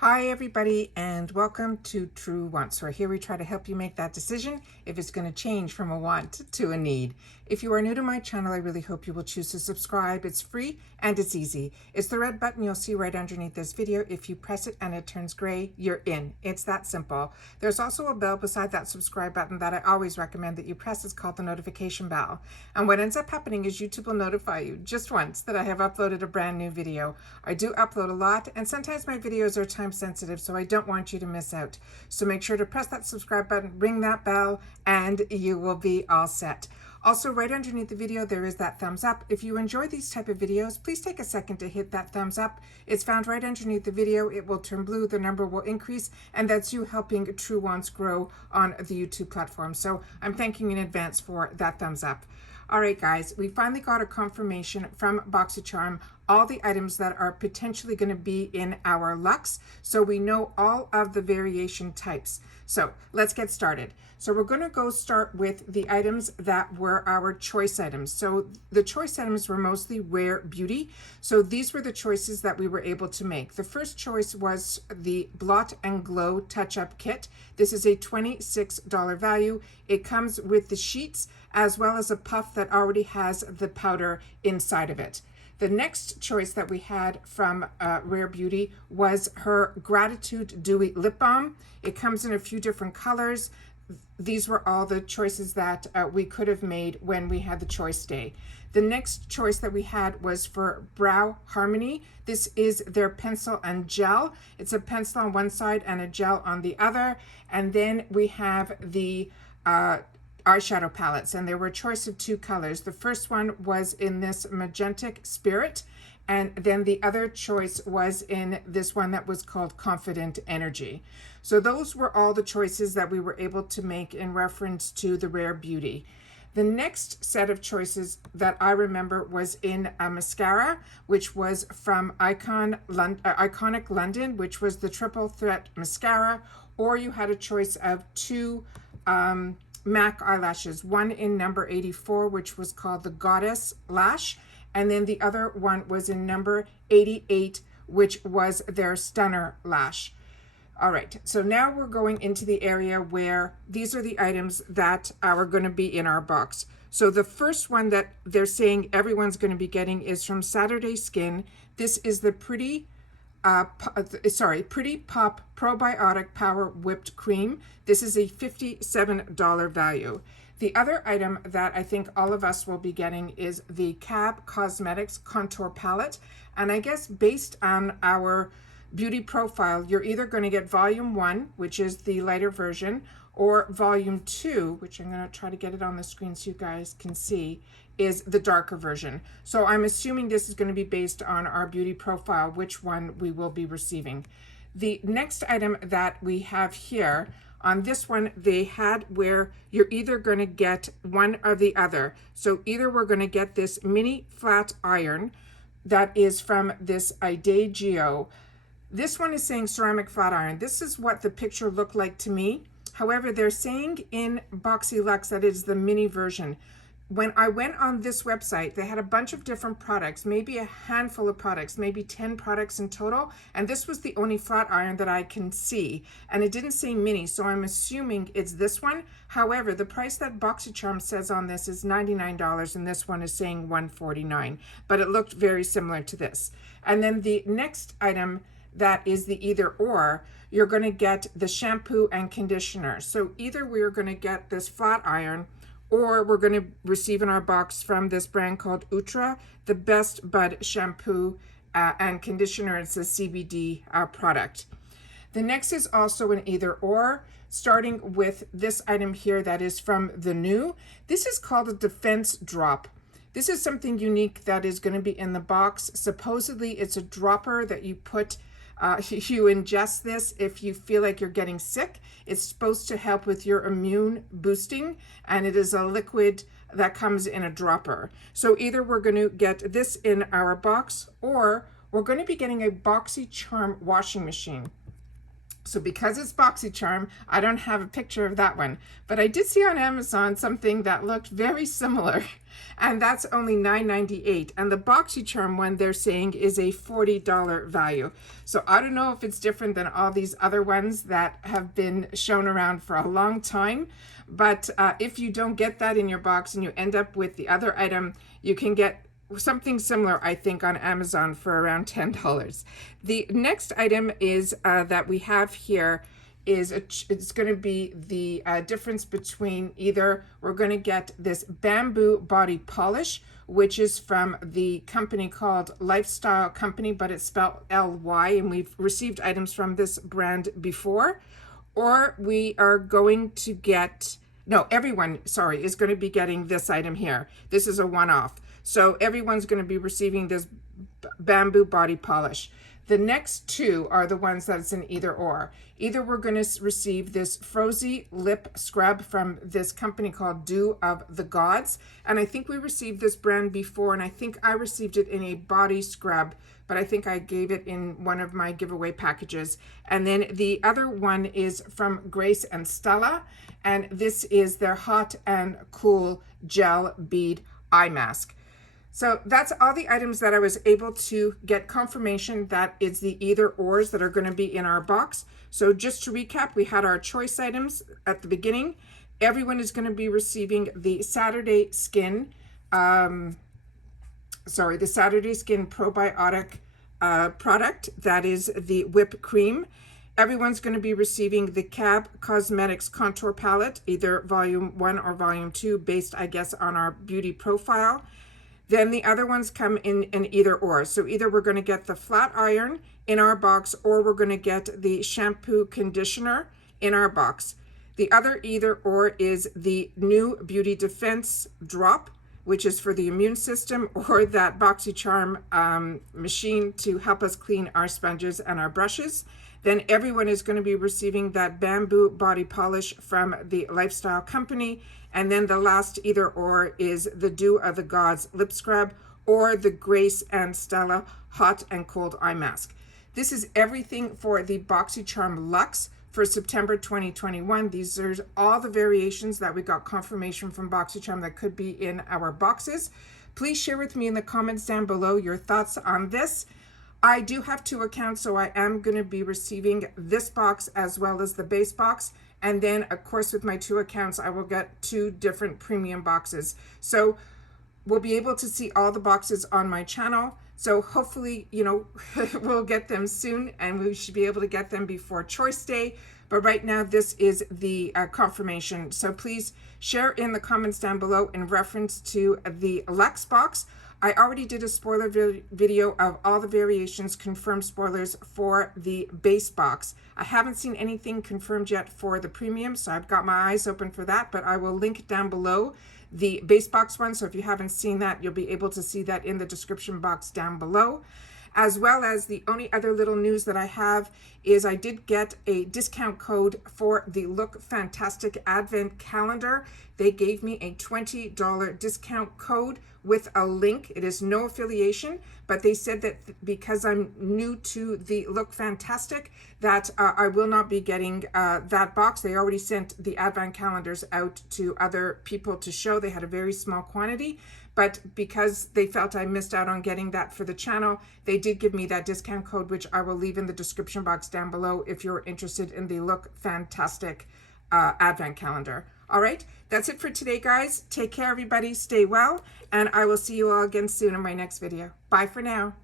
Hi everybody and welcome to True Wants, where here we try to help you make that decision if it's going to change from a want to a need. If you are new to my channel, I really hope you will choose to subscribe. It's free and it's easy. It's the red button you'll see right underneath this video. If you press it and it turns gray, you're in. It's that simple. There's also a bell beside that subscribe button that I always recommend that you press. It's called the notification bell. And what ends up happening is YouTube will notify you just once that I have uploaded a brand new video. I do upload a lot, and sometimes my videos are time sensitive, so I don't want you to miss out. So make sure to press that subscribe button, ring that bell, and you will be all set. Also, right underneath the video, there is that thumbs up. If you enjoy these type of videos, please take a second to hit that thumbs up. It's found right underneath the video. It will turn blue, the number will increase, and that's you helping True Wants grow on the YouTube platform. So I'm thanking you in advance for that thumbs up. All right, guys, we finally got a confirmation from Boxycharm, all the items that are potentially going to be in our Luxe. So we know all of the variation types. So let's get started. So we're going to go start with the items that were our choice items. So the choice items were mostly rare beauty. So these were the choices that we were able to make. The first choice was the Blot and Glow Touch-Up Kit. This is a $26 value. It comes with the sheets as well as a puff that already has the powder inside of it. The next choice that we had from Rare Beauty was her Gratitude Dewy Lip Balm. It comes in a few different colors. These were all the choices that we could have made when we had the choice day. The next choice that we had was for Brow Harmony. This is their pencil and gel. It's a pencil on one side and a gel on the other. And then we have the eyeshadow palettes, and there were a choice of two colors. The first one was in this Magentic Spirit, and then the other choice was in this one that was called Confident Energy. So those were all the choices that we were able to make in reference to the Rare Beauty. The next set of choices that I remember was in a mascara, which was from Iconic London, which was the Triple Threat Mascara, or you had a choice of two MAC eyelashes, one in number 84, which was called the Goddess Lash, and then the other one was in number 88, which was their Stunner Lash. All right, so now we're going into the area where these are the items that are going to be in our box. So the first one that they're saying everyone's going to be getting is from Saturday Skin. This is the Pretty Pop Probiotic Power Whipped Cream. This is a $57 value. The other item that I think all of us will be getting is the Cab Cosmetics Contour Palette. And I guess based on our beauty profile, you're either going to get volume 1, which is the lighter version, or volume 2, which I'm going to try to get it on the screen so you guys can see, is the darker version. So I'm assuming this is going to be based on our beauty profile, which one we will be receiving. The next item that we have here, on this one, they had where you're either going to get one or the other. So either we're going to get this mini flat iron that is from this Adagio. This one is saying ceramic flat iron. This is what the picture looked like to me. However, they're saying in BoxyLuxe that it is the mini version. When I went on this website, they had a bunch of different products, maybe a handful of products, maybe 10 products in total. And this was the only flat iron that I can see. And it didn't say mini, so I'm assuming it's this one. However, the price that Boxycharm says on this is $99, and this one is saying $149. But it looked very similar to this. And then the next item that is the either or, you're going to get the shampoo and conditioner. So either we're going to get this flat iron, or we're going to receive in our box from this brand called ULTA, the Best Bud shampoo and conditioner. It's a CBD product. The next is also an either or, starting with this item here that is from the new. This is called a Defense Drop. This is something unique that is going to be in the box. Supposedly it's a dropper that you put you ingest this if you feel like you're getting sick. It's supposed to help with your immune boosting, and it is a liquid that comes in a dropper. So either we're going to get this in our box, or we're going to be getting a Boxycharm washing machine. So because it's Boxycharm, I don't have a picture of that one, but I did see on Amazon something that looked very similar, and that's only $9.98. And the Boxycharm one they're saying is a $40 value. So I don't know if it's different than all these other ones that have been shown around for a long time, but if you don't get that in your box and you end up with the other item, you can get something similar, I think, on Amazon for around $10. The next item is that we have here is it's going to be the difference between either we're going to get this bamboo body polish, which is from the company called Lifestyle Company, but it's spelled L-Y, and we've received items from this brand before, or we are going to get, no, everyone, sorry, is going to be getting this item here. This is a one-off. So everyone's going to be receiving this bamboo body polish. The next two are the ones that's an either or. Either we're going to receive this Frozy Lip Scrub from this company called Dew of the Gods. And I think we received this brand before, and I think I received it in a body scrub, but I think I gave it in one of my giveaway packages. And then the other one is from Grace and Stella, and this is their Hot and Cool Gel Bead Eye Mask. So that's all the items that I was able to get confirmation that it's the either ors that are going to be in our box. So just to recap, we had our choice items at the beginning. Everyone is going to be receiving the Saturday Skin, the Saturday Skin probiotic product. That is the whipped cream. Everyone's going to be receiving the Cab Cosmetics Contour Palette, either volume 1 or volume 2, based, I guess, on our beauty profile. Then the other ones come in an either or. So either we're going to get the flat iron in our box, or we're going to get the shampoo conditioner in our box. The other either or is the new Beauty Defense Drop, which is for the immune system, or that Boxycharm machine to help us clean our sponges and our brushes. Then everyone is going to be receiving that bamboo body polish from the Lifestyle Company. And then the last either or is the Dew of the Gods Lip Scrub, or the Grace and Stella Hot and Cold Eye Mask. This is everything for the Boxycharm Luxe for September 2021. These are all the variations that we got confirmation from Boxycharm that could be in our boxes. Please share with me in the comments down below your thoughts on this. I do have 2 accounts, so I am going to be receiving this box as well as the base box. And then, of course, with my 2 accounts, I will get 2 different premium boxes. So we'll be able to see all the boxes on my channel. So hopefully, you know, we'll get them soon, and we should be able to get them before Choice Day. But right now, this is the confirmation. So please share in the comments down below in reference to the LUXE box. I already did a spoiler video of all the variations, confirmed spoilers for the base box. I haven't seen anything confirmed yet for the premium, so I've got my eyes open for that, but I will link down below the base box one. So if you haven't seen that, you'll be able to see that in the description box down below. As well as the only other little news that I have is I did get a discount code for the Look Fantastic Advent Calendar. They gave me a $20 discount code with a link. It is no affiliation, but they said that because I'm new to the Look Fantastic, that I will not be getting that box. They already sent the Advent calendars out to other people to show. They had a very small quantity, but because they felt I missed out on getting that for the channel, they did give me that discount code, which I will leave in the description box down below if you're interested in the Look Fantastic Advent calendar. All right, that's it for today, guys. Take care, everybody. Stay well, and I will see you all again soon in my next video. Bye for now.